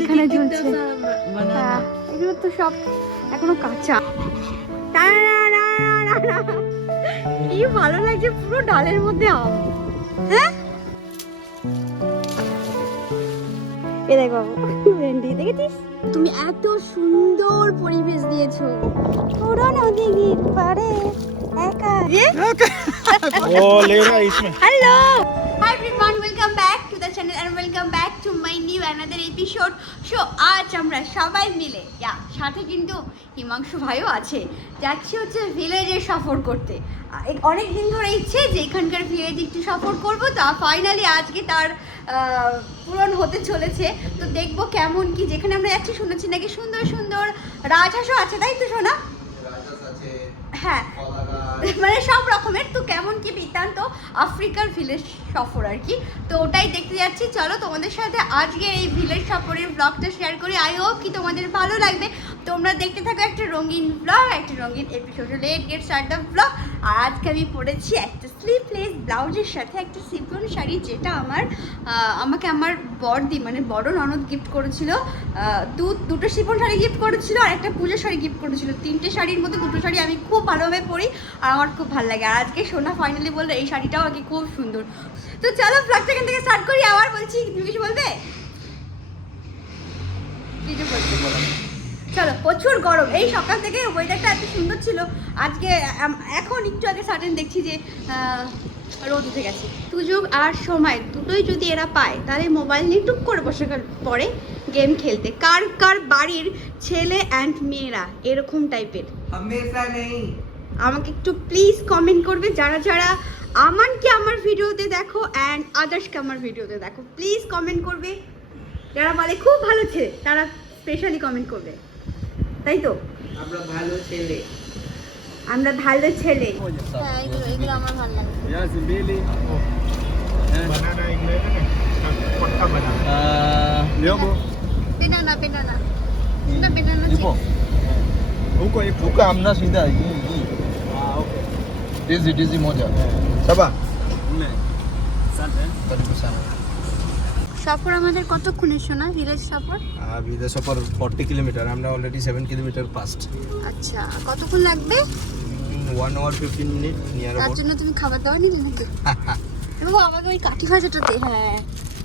এখানে ঝুলছে। হ্যাঁ, এগুলো তো সব এখনো কাঁচা। কি ভালো লাগছে, পুরো ডালের মধ্যে আম। হ্যাঁ, এ দেখ বাবু, ভেন্ডি দেখেছিস? তুমি এত সুন্দর পরিবেশ দিয়েছো, পুরো নদীর পাড়ে একা। वो ले रहा है इसमें। Hello hi everyone, welcome back to the channel and welcome back to my new another episode. So আজ আমরা সবাই মিলে সাথে কিন্তু হিমাংশু ভাইও আছে, যাচ্ছি হচ্ছে ভিলেজে সফর করতে। অনেক দিন ধরে ইচ্ছে যে এখানকার ভিলেজ একটু সফর করবো, তা ফাইনালি আজকে তার পূরণ হতে চলেছে। তো দেখবো কেমন কি, যেখানে আমরা যাচ্ছি শুনেছি নাকি সুন্দর সুন্দর রাজহাঁসও আছে, তাই তো শোনা? হ্যাঁ, মানে সব রকমের। তো কেমন কি বৃত্তান্ত আফ্রিকার ভিলেজ সফর আর কি, তো ওটাই দেখতে যাচ্ছি। চলো তোমাদের সাথে আজকে এই ভিলেজ সফরের ব্লগটা শেয়ার করি। আই হোপ কি তোমাদের ভালো লাগবে। তোমরা দেখতে থাকো একটা রঙিন ব্লগ, একটা রঙিন episode. Let get start the blog. আর আজকে আমি পরেছি একটা স্লিভলেস ব্লাউজের সাথে একটা সিফন শাড়ি, যেটা আমাকে আমার বড়দি মানে বড় ননদ গিফট করেছিল। দুটো সিফন শাড়ি গিফট করেছিল আর একটা পুজোর শাড়ি গিফট করেছিল। তিনটে শাড়ির মধ্যে দুটো শাড়ি আমি খুব ভালোভাবে পরি আর আমার খুব ভালো লাগে। আর আজকে সোনা ফাইনালি বললো এই শাড়িটাও আগে খুব সুন্দর। তো চলো ব্লগটা এখান থেকে স্টার্ট করি। আবার বলছি, তুমি কিছু বলবে? কিছু বলতে বলো। চলো, প্রচুর গরম। এই সকাল থেকে ওয়েদারটা এত সুন্দর ছিল, আজকে এখন একটু আগে সাডেন দেখছি যে রোদ উঠে গেছে। সুযোগ আর সময় দুটোই যদি এরা পায়, তাহলে মোবাইল নিয়ে টুক করে বসে পড়ে গেম খেলতে। কার কার বাড়ির ছেলে অ্যান্ড মেয়েরা এরকম টাইপের? हमेशा नहीं। আমাকে একটু প্লিজ কমেন্ট করবে, যারা যারা আমানকে আমার ভিডিওতে দেখো অ্যান্ড আদার্সকে আমার ভিডিওতে দেখো, প্লিজ কমেন্ট করবে। যারা বলে খুব ভালো ছেলে, তারা স্পেশালি কমেন্ট করবে, তাই তো? আমরা ভালো ছেলে। আমরা ভালো ছেলে। হ্যাঁ, এগুলো আমার ভালো লাগে। यार सिंबेली बनाना एक ले लेंगे, पक्का बनाना लियो वो বেনানা এটা বেনানা इको उको एक Buka amna sida ini. हां ओके Dizi moja. Saba. नहीं साथ है Karibu sana. সফর আমাদের কতক্ষণের শোনা ভিলেজ সফর? Abhi the safar 40 kilometer. আমরা already 7 kilometer past. আচ্ছা, কতক্ষণ লাগবে? 1 hour 15 minutes near তার about. জন্য তুমি খাবার দাবার নিলে নাকি? এবং আমাকে ওই কাঠি ভাজাটা দে। হ্যাঁ,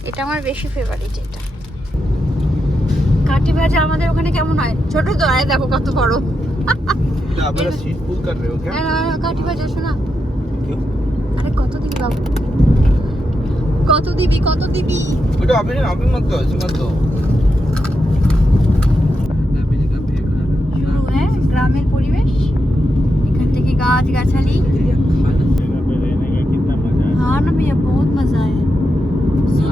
এটা আমার বেশি ফেভারিট। এটা কাঠি ভাজা আমাদের ওখানে কেমন হয়? ছোট তো, আয় দেখো কত বড়। आप मेरा street food कर रहे हो क्या? কাঠি ভাজা শোনা। क्यों? আরে কত দিবি বাবু, কত দিবি? बेटा अभी मत दो, ऐसे मत दो. শুরু হ্যাঁ গ্রামের পরিবেশ, এখান থেকে গাছ গাছালি। जगह पे रहने का कितना मजा है। हाँ ना भैया, बहुत मजा है।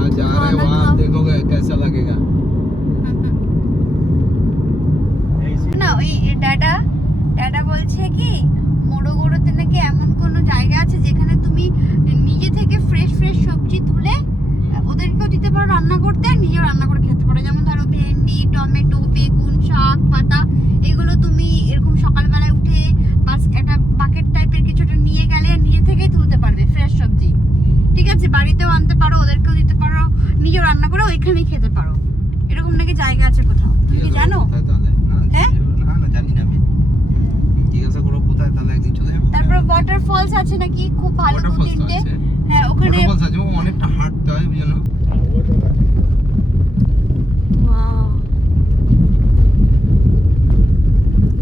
आज जा रहे हैं वहाँ, आप देखोगे कैसा लगेगा. না ওই দাদা বলছে কি মোড়গোড়োতে নাকি এমন কোনো জায়গা আছে যেখানে তুমি নিজে থেকে ফ্রেশ সবজি তুলে ওদেরকেও দিতে পারো রান্না করতে, আর নিজেও রান্না করে খেতে পারো। যেমন ধরো ভেন্ডি, টমেটো, বেগুন, শাক পাতা, এগুলো তুমি এরকম সকালবেলায় উঠে একটা বাকেট টাইপের কিছুটা নিয়ে গেলে নিজে থেকেই তুলতে পারবে ফ্রেশ সবজি। ঠিক আছে, বাড়িতেও আনতে পারো, ওদেরকেও দিতে পারো, নিজেও রান্না করে ওইখানেই খেতে পারো। এরকম নাকি জায়গা আছে কোথাও, তুমি কি জানো? হ্যাঁ? না জানি না আমি। জিজ্ঞাসা করো কোথায়, তাহলে একদিন চলে যাবো. তারপর ওয়াটারফলস আছে নাকি খুব ভালো দু Waterfalls তো তিনটে। আছে। হ্যাঁ ওখানে Waterfalls আছে, ও অনেকটা হাঁটতে হয় বুঝলো. वो तो है। Wow!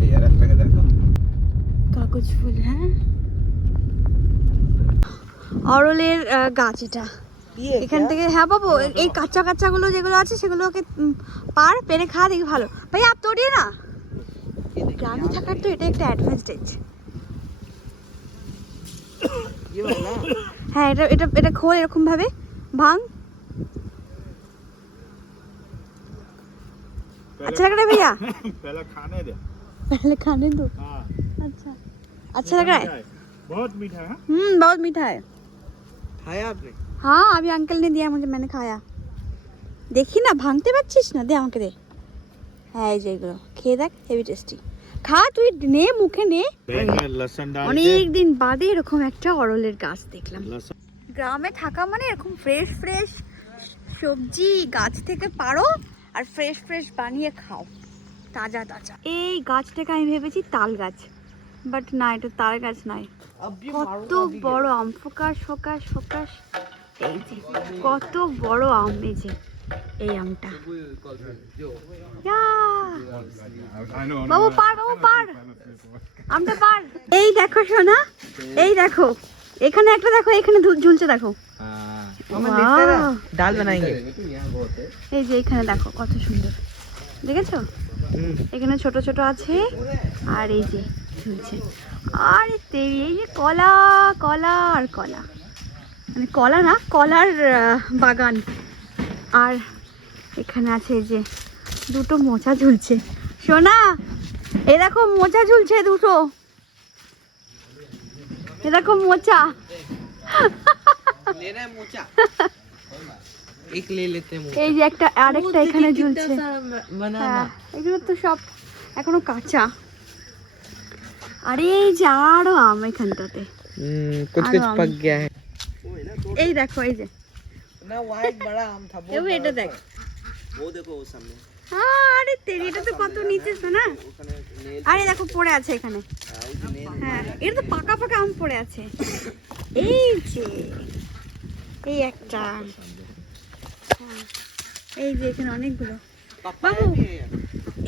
এই আর একটাকে দেখো. কাগজ ফুল। হ্যাঁ, অরলের গাছ এটা। এখান থেকে হ্যাঁ বাবু, এই কাঁচা গুলো যেগুলো আছে সেগুলোকে পেরে খা, দেখি ভালো। ভাই আপ তোড়িয়ে না, গ্রামে থাকার তো এটা একটা অ্যাডভান্টেজ। হ্যাঁ, এটা খোল এরকম ভাবে, ভাঙ। अच्छा लग रहा है भैया? पहले खाने दे। पहले खाने दो। हाँ अच्छा लग रहा है? बहुत मीठा है। बहुत मीठा है। খায়া আপনি? हाँ, अभी अंकल ने दिया मुझे, मैंने खाया। देखी ना, भांगते পারছিস না, দে আমাকে দে। হ্যাঁ এই যে এগুলো খেয়ে দেখ, হেভি টেস্টি। খা, তুই নে, মুখে নে। लहसुन डाल অনেক দিন বাদে এরকম একটা অরলের গাছ দেখলাম। लहसुन গ্রামে থাকা মানে এরকম ফ্রেশ সবজি গাছ থেকে পারো আর ফ্রেশ ফ্রেশ বানিয়ে খাও, তাজা তাজা। এই গাছটাকে আমি ভেবেছি তাল গাছ, বাট না, এটা তাল গাছ নয়। কত বড় আম, ফোকাস ফোকাস ফোকাস, এই যে কত বড় আম, এই যে এই আমটা। বাবু পার, বাবু পার, আমটা পার। এই দেখো সোনা, এই দেখো এখানে একটা, দেখো এখানে ঝুলছে, দেখো। Wow! दाल बनाएंगे। এই যে এখানে দেখো কত সুন্দর, দেখেছো? এখানে ছোট ছোট আছে, আর এই যে ঝুলছে। আরে তেরি, এই যে কলা, কলা আর কলা, মানে কলা না, কলার বাগান। আর এখানে আছে এই যে দুটো মোচা ঝুলছে। সোনা, এই দেখো মোচা ঝুলছে দুটো, এ দেখো মোচা। लेना है मोचा। एक ले लेते हैं এই যে একটা, আরেকটা এখানে ঝুলছে। बनाना। হ্যাঁ, এগুলো তো সব এখনো কাঁচা। আরে এই যে আরো আম এখানটাতে, कुछ कुछ पक गया है। এই দেখো এই যে ना वहाँ एक बड़ा आम था। এও এটা দেখ। वो देखो वो सामने আরে তেরি, এটা তো কত নিচে না। আরে দেখো পড়ে আছে এখানে। হ্যাঁ, এটা তো পাকা পাকা আম পড়ে আছে। এই যে এই একটা, হ্যাঁ, এই যে এখানে অনেকগুলো। বাবু,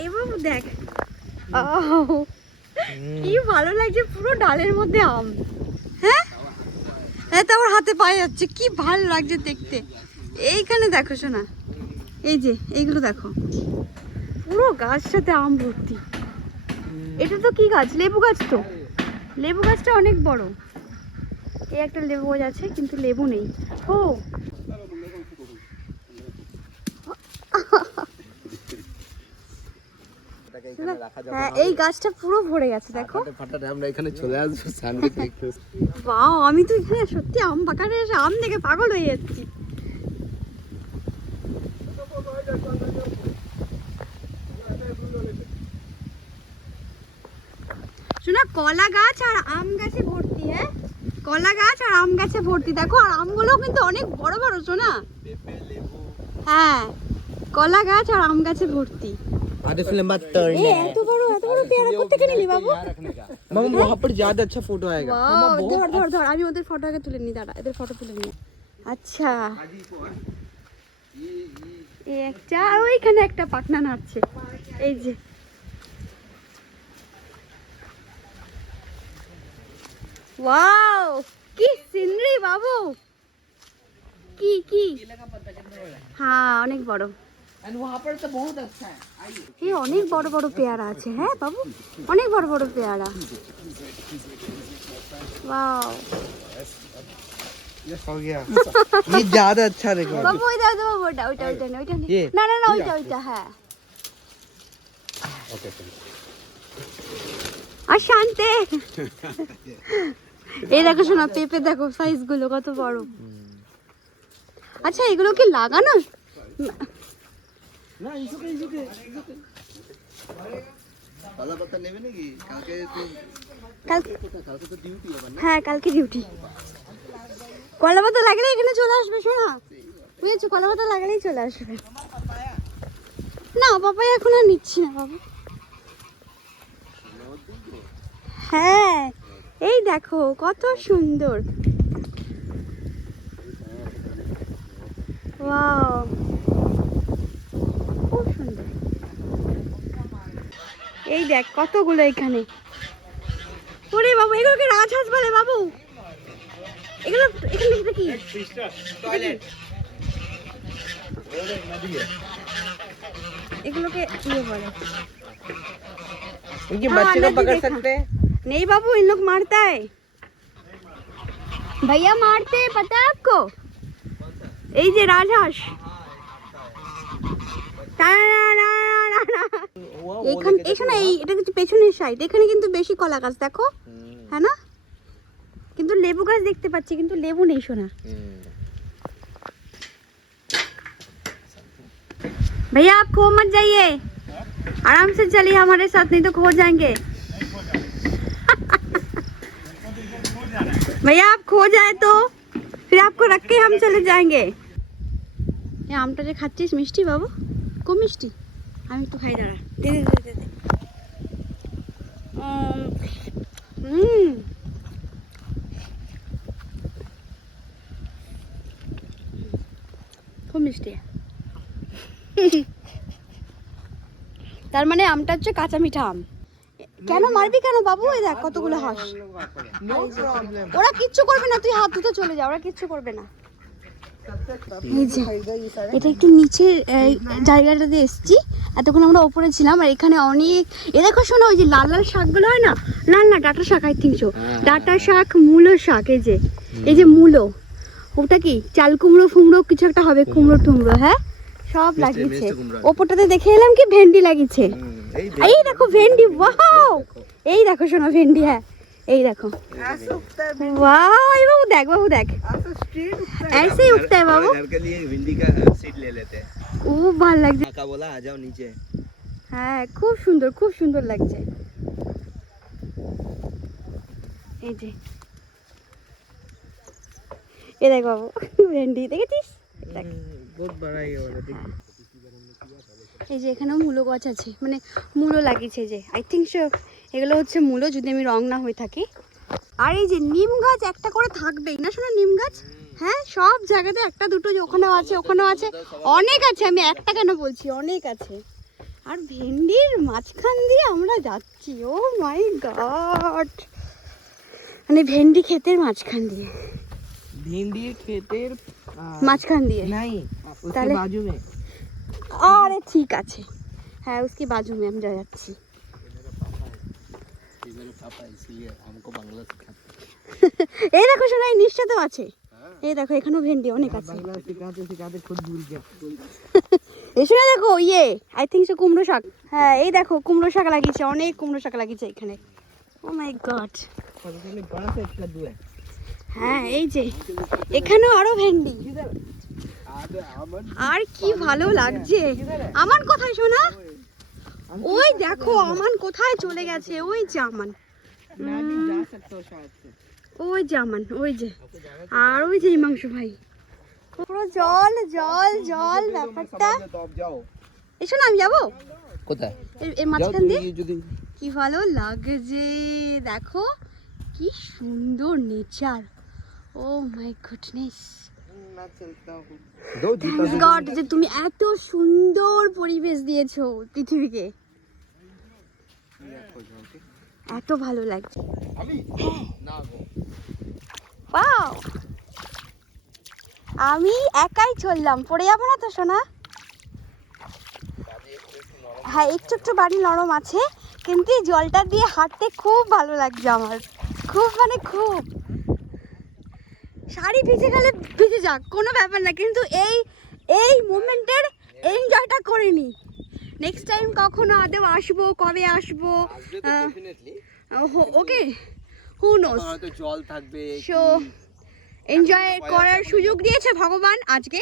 এ বাবু দেখ, আহ, কি ভালো লাগছে, পুরো ডালের মধ্যে আম। হ্যাঁ, তো আমার হাতে পায়ে যাচ্ছে, কি ভালো লাগছে দেখতে। এইখানে দেখো শোনা, এই যে এইগুলো দেখো, পুরো গাছটাতে আম ভর্তি। এটা তো কি গাছ? লেবু গাছ তো। লেবু গাছটা অনেক বড়। এই একটা লেবু গাছ আছে, কিন্তু লেবু নেই। ও হ্যাঁ, এই গাছটা পুরো ভরে গেছে দেখো। ফাটাতে আমরা এখানে চলে আসবো সানকে দেখতে। বাহ, আমি তো এখানে সত্যি আম বাগানে এসে আম দেখে পাগল হয়ে যাচ্ছি। শোনা, কলা গাছ আর আম গাছে ভর্তি। হ্যাঁ, কলা গাছ আর আম গাছে ভর্তি দেখো, আর আমগুলো কিন্তু অনেক বড় বড় শোনা। হ্যাঁ, কলা গাছ আর আম গাছে ভর্তি। आधे फिल्म बात এই এত বড় পেয়ারা কোত্থেকে নিলি বাবু? मामा वहाँ पर ज्यादा अच्छा फोटो आएगा। ওয়াও, ধর ধর ধর, আমি ওদের ফটো আগে তুলে নি, দাঁড়া, এদের ফটো তুলে নি। আচ্ছা, এই একটা, আর ওইখানে একটা পাখনা নাচছে, এই যে। ওয়াও, কি সিনারি বাবু, কি কি, হ্যাঁ অনেক বড়। एंड वहाँ पर तो बहुत अच्छा है। এই অনেক বড় বড় পেয়ারা আছে। হ্যাঁ বাবু, অনেক বড় বড় পেয়ারা। ওয়াও, हो गया। ये ज्यादा अच्छा देखो। বাবু ওই দাও দাও, ওইটা ওইটা ওইটা না, ওইটা ये? না না না, ওইটা ওইটা, হ্যাঁ। আর শান্তে, এই দেখো শোনা, পেঁপে দেখো সাইজ গুলো কত বড়। আচ্ছা, এগুলো কি লাগানো? ना इसके इसके তাজা পাতা নেবে নাকি? কালকে তো ডিউটি হবে না? হ্যাঁ, কালকে ডিউটি। কলা পাতা লাগলে এখানে চলে আসবে শোনা, বুঝেছো? কলা পাতা লাগলেই চলে আসবে। না পাপাই এখন আর নিচ্ছি না বাবা। হ্যাঁ, এই দেখো কত সুন্দর। ওয়াও, খুব সুন্দর। এই দেখ কতগুলো এখানে। ওরে বাবু, এগুলোকে রাজহাঁস বলে বাবু। এগুলো এখানে এটা কি? टॉयलेट। এগুলোকে ইয়ে বলে। इनके हाँ, बच्चे को नदी पकड़ देखा। सकते हैं। नहीं बाबू, इन लोग मारता है भैया, मारते हैं, पता है आपको? এই যে রাজহাঁস। এখানে এখানে এটা কিন্তু পেছনের সাইড, এখানে কিন্তু বেশি কলা গাছ দেখো, হ্যাঁ না? কিন্তু লেবু গাছ দেখতে পাচ্ছি, কিন্তু লেবু নেই শোনা। भैया आप खो मत जाइए, आराम से चलिए हमारे साथ, नहीं तो खो जाएंगे। भैया आप खो जाए तो फिर आपको रख के हम चले जाएंगे। ये আমটা যে খাচ্ছিস মিষ্টি বাবু? খুব মিষ্টি। আমি একটু খাই, দাঁড়া। দে দে দে দে। খুব মিষ্টি। তার মানে আমটা হচ্ছে কাঁচা মিঠা আম। কেন মারবি কেন বাবু? এই দেখ কতগুলো হাঁস। ওরা কিচ্ছু করবে না, তুই হাত ধুতে চলে যা, ওরা কিচ্ছু করবে না। এই যে এটা একটু নিচের জায়গাটাতে এসছি, এতক্ষণ আমরা ওপরে ছিলাম। আর এখানে অনেক, এ দেখো শোনো, ওই যে লাল লাল শাকগুলো হয় না, লাল না ডাঁটা শাক, আই থিঙ্ক সো, ডাঁটা শাক, মূলো শাক, এই যে মূলো, ওটা কি চাল কুমড়ো ফুমড়ো কিছু একটা হবে, কুমড়ো টুমড়ো, হ্যাঁ সব লাগিয়েছে। ওপরটাতে দেখে এলাম কি ভেন্ডি লাগিয়েছে। এই দেখো ভেন্ডি, ওয়াও! এই দেখো শোনো ভেন্ডি, হ্যাঁ এই দেখো, वाह ये बाबू देख ऐसे ही उगता है बाबू। घर के लिए भिंडी का सीड ले लेते हैं। ও ভালো লাগছে, काका बोला आ जाओ नीचे। হ্যাঁ খুব সুন্দর লাগছে। এই যে এই দেখ বাবু ভেন্ডি দেখেছিস, দেখ बहुत बड़ा ही वाला देख। এই যে এখানেও মূলো গাছ আছে, মানে মূলো লাগিয়েছে যে, আই থিঙ্ক সো এগুলো হচ্ছে মূলো, যদি আমি রং না হয়ে থাকি। আর এই যে নিম গাছ একটা করে থাকবেই না শোনো, নিম গাছ, হ্যাঁ সব জায়গাতে একটা দুটো, ওখানেও আছে, অনেক আছে, আমি একটা কেন বলছি, অনেক আছে। আর ভেন্ডির মাঝখান দিয়ে আমরা যাচ্ছি, ও মাই গড, মানে ভেন্ডি ক্ষেতের মাঝখান দিয়ে, भिंडी खेतेर মাঝখান দিয়ে नहीं, उसके ताले- बाजू में। আরে ঠিক আছে, হ্যাঁ उसके बाजू में हम যাচ্ছি। मेरे पापा इसलिए हमको बांग्ला सिखाते। এই দেখো শোনো, এই নিচটা তো আছে, এই দেখো এখানেও ভেন্ডি অনেক আছে। बांग्ला सिखाते सिखाते खुद भूल गया। এই শোনো দেখো ইয়ে, আই থিঙ্ক সো কুমড়ো শাক, হ্যাঁ এই দেখো কুমড়ো শাক লাগিয়েছে, অনেক কুমড়ো শাক লাগিয়েছে এখানে, ও মাই গড। पता चले बड़ा सा कद्दू है। হ্যাঁ এই যে এখানেও আরো ভেন্ডি, আর কি ভালো লাগছে। আমান কোথায় শোনা? ওই দেখো আমান কোথায় চলে গেছে, ওই যে আমান, मैं भी जा सकता हूँ शायद से। ওই যে আমান, ওই যে, আর ওই যে হিমাংশু ভাই, পুরো জল জল জল ব্যাপারটা। तो आप जाओ। এসো না আমি যাবো কোথায়? এর মাঝখান দিয়ে, যদি কি ভালো লাগছে দেখো, কি সুন্দর নেচার, ও মাই গুডনেস मैं चलता हूँ। दो जूता থ্যাঙ্কস গড যে তুমি এত সুন্দর পরিবেশ দিয়েছো পৃথিবীকে, এত ভালো লাগছে। না গো। ওয়াও, আমি একাই চললাম, পড়ে যাবো না তো সোনা? হ্যাঁ একটু বাড়ি নরম আছে, কিন্তু এই জলটা দিয়ে হাঁটতে খুব ভালো লাগছে আমার, খুব মানে খুব। শাড়ি ভিজে গেলে ভিজে যাক, কোনো ব্যাপার না, কিন্তু এই মোমেন্টের এনজয়টা করে নি। নেক্সট টাইম কখনো আদৌ আসবো, কবে আসবো, ডেফিনেটলি। ওকে হু নোস। হয়তো জল থাকবে। সো এনজয় করার সুযোগ দিয়েছে ভগবান আজকে,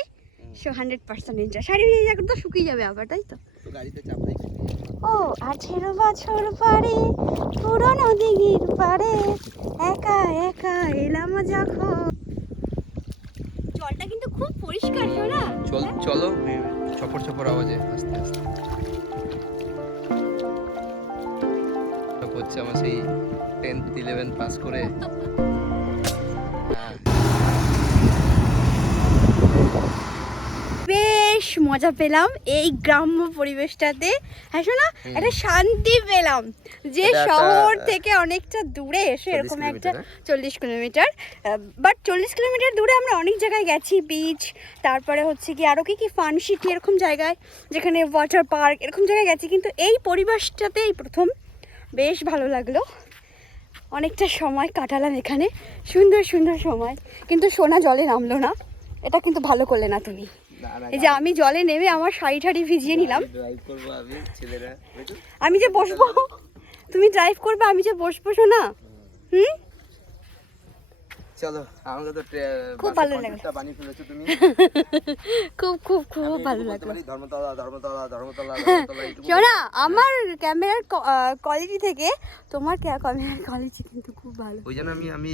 সো 100% এনজয়। শাড়ি ভিজে যাক তো শুকিয়ে যাবে আবার, তাই তো? তো গাড়িতে চাপলেই ও 18 বছর পরে পুরনো দিঘির পাড়ে একা একা এলাম যখন। জলটা কিন্তু খুব পরিষ্কার না? চলো চপর চপর আওয়াজে আস্তে আস্তে হচ্ছে আমার সেই 10th 11 পাস করে। বেশ মজা পেলাম এই গ্রাম্য পরিবেশটাতে, হ্যাঁ শোনা একটা শান্তি পেলাম, যে এটা একটা, শহর থেকে অনেকটা দূরে এসে 40 এরকম একটা কিলোমিটার, 40 কিলোমিটার, বাট 40 কিলোমিটার দূরে আমরা অনেক জায়গায় গেছি, বিচ, তারপরে হচ্ছে কি আরও কি ফান সিটি, এরকম জায়গায় যেখানে ওয়াটার পার্ক, এরকম জায়গায় গেছি, কিন্তু এই পরিবেশটাতেই প্রথম, বেশ ভালো লাগলো। অনেকটা সময় কাটালাম এখানে, সুন্দর সুন্দর সময়, কিন্তু সোনা জলে নামলো না, এটা কিন্তু ভালো করলে না তুমি। এই যে আমি জলে নেমে আমার শাড়ি ঠাড়ি ভিজিয়ে নিলাম, ড্রাইভ করবো আমি, ছেলেরা আমি যে বসবো, তুমি ড্রাইভ করবে, আমি যে বসবো শোনা। চলো, আমাকে তো খুব ভালো লাগলো, বানিয়ে ফেলেছো তুমি। খুব খুব খুব ভালো লাগলো। ধর্মতলা ধর্মতলা ধর্মতলা শোনা, আমার ক্যামেরার কোয়ালিটি থেকে তোমার ক্যামেরার কোয়ালিটি কিন্তু খুব ভালো। ওই জন্য আমি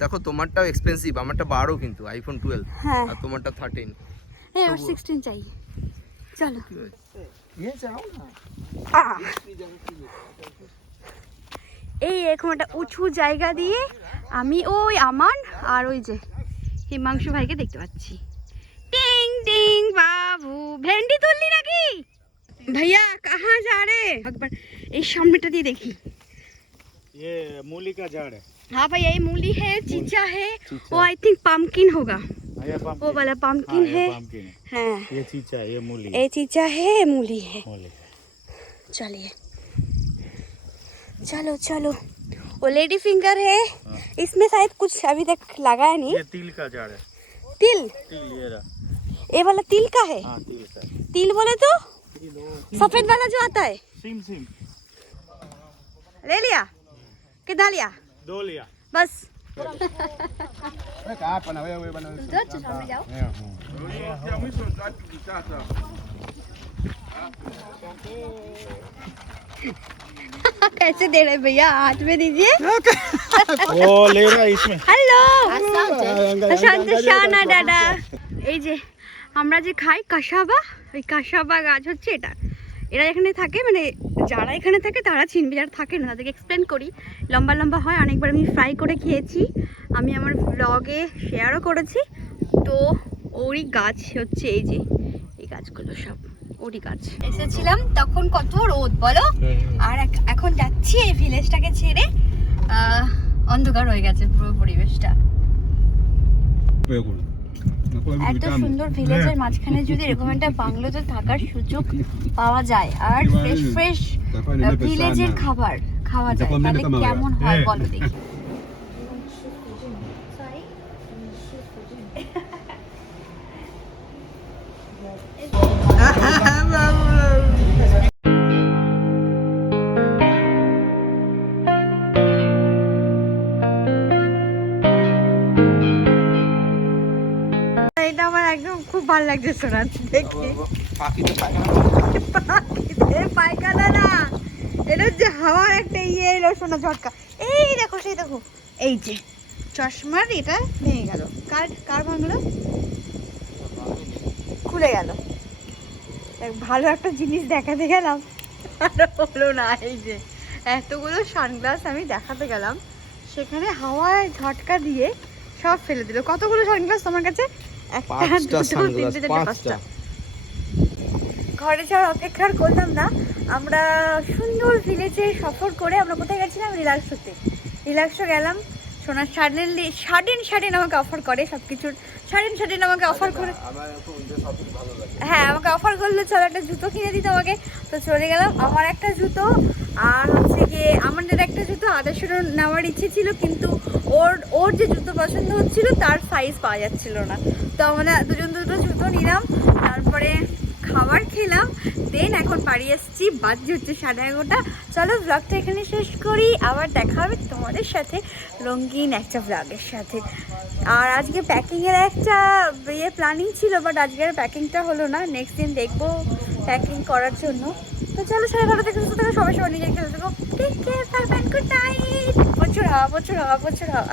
দেখো তোমারটাও এক্সপেন্সিভ, আমারটা 12 কিন্তু আইফোন 12, হ্যাঁ আর তোমারটা 13। হ্যাঁ 16 চাই। চলো ये जाओ ना এই এরকম একটা উঁচু জায়গা দিয়ে আমি ওই আমান আর ওই যে হিমাংশু ভাইকে দেখতে পাচ্ছি। টিং টিং বাবু ভেন্ডি তুললি নাকি ভাইয়া কাহা যা রে একবার এই সামনেটা দিয়ে দেখি। ये मूली का झाड़ है। हाँ भैया ये मूली है, चीचा है, वो आई थिंक पम्पकिन होगा, ये वो वाला पम्पकिन है। pumpkin है। हाँ ये चीचा है, ये मूली ये चीचा है, मूली है। मूली। चलिए चलो चलो। वो लेडी फिंगर है, इसमें शायद कुछ अभी तक लगाया नहीं। ये तिल का झाड़ है। तिल तिल ये रहा। ये वाला तिल का है। हाँ तिल का। तिल बोले तो सफेद वाला जो आता है। सिम सिम ले लिया कितना लिया? 2 लिया। बस कहाँ बनावे हुए बनावे उधर तो सामने जाओ। कैसे दे रहे भैया? हाथ में दीजिए। वो ले रहा है इसमें। হ্যালো শান্ত শানা দাদা। এই যে আমরা যে খাই কাসাবা, ওই কাসাবা গাছ হচ্ছে এটা। এরা এখানে থাকে, মানে যারা এখানে থাকে তারা চিনবে, যারা থাকে না তাদেরকে এক্সপ্লেন করি। লম্বা লম্বা হয়, অনেকবার আমি ফ্রাই করে খেয়েছি, আমি আমার ব্লগে শেয়ারও করেছি। তো ওরই গাছ হচ্ছে এই যে এই গাছগুলো সব ওরই গাছ। এসেছিলাম তখন কত রোদ বলো, আর এখন যাচ্ছি এই ভিলেজটাকে ছেড়ে। অন্ধকার হয়ে গেছে পুরো পরিবেশটা। এত সুন্দর ভিলেজের মাঝখানে যদি এরকম একটা বাংলোতে থাকার সুযোগ পাওয়া যায় আর ফ্রেশ ফ্রেশ ভিলেজের খাবার খাওয়া যায়, তাহলে কেমন হয় বলো দেখি। এটা আমার একদম খুব ভালো লাগছে শোনাচ্ছে দেখি। পাখিদের পায়খানা না, এটা হচ্ছে হাওয়ার একটা ইয়ে এলো শোনা ঝটকা। এই দেখো সেই দেখো, এই যে চশমার এটা ভেঙে গেল। কার ভাঙলো? খুলে গেল। ভালো একটা জিনিস দেখাতে গেলাম আর হলো না। এই যে এতগুলো সানগ্লাস আমি দেখাতে গেলাম, সেখানে হাওয়ায় ঝটকা দিয়ে সব ফেলে দিল। কতগুলো সানগ্লাস তোমার কাছে? ঘরে যাওয়ার অপেক্ষা করলাম না, আমরা সুন্দর ভিলেজে সফর করে আমরা কোথায় গেছিলাম? রিল্যাক্সোতে। রিল্যাক্সো গেলাম। সোনার সাডেন আমাকে অফার করে সব কিছুর, সাডেন আমাকে অফার করে। হ্যাঁ আমাকে অফার করলো চলো একটা জুতো কিনে দিত আমাকে। তো চলে গেলাম। আমার একটা জুতো আর হচ্ছে গিয়ে আমাদের একটা জুতো আদার্সেরও নেওয়ার ইচ্ছে ছিল, কিন্তু ওর যে জুতো পছন্দ হচ্ছিল তার সাইজ পাওয়া যাচ্ছিল না। তো আমরা দুটো জুতো নিলাম, তারপরে খাবার খেলাম, দেন এখন বাড়ি এসেছি। বাজে হচ্ছে 11:30। চলো ব্লগটা এখানে শেষ করি, আবার দেখা হবে তোমাদের সাথে রঙিন একটা ব্লগের সাথে। আর আজকে প্যাকিংয়ের একটা প্ল্যানিং ছিল, বাট আজকের প্যাকিংটা হলো না, নেক্সট দিন দেখবো প্যাকিং করার জন্য। তো চলো সবাই ভালো থেকে সুস্থ থেকে সবাই নিজের খেলে দেবো। Take care, bye bye, good night. প্রচুর হাওয়া।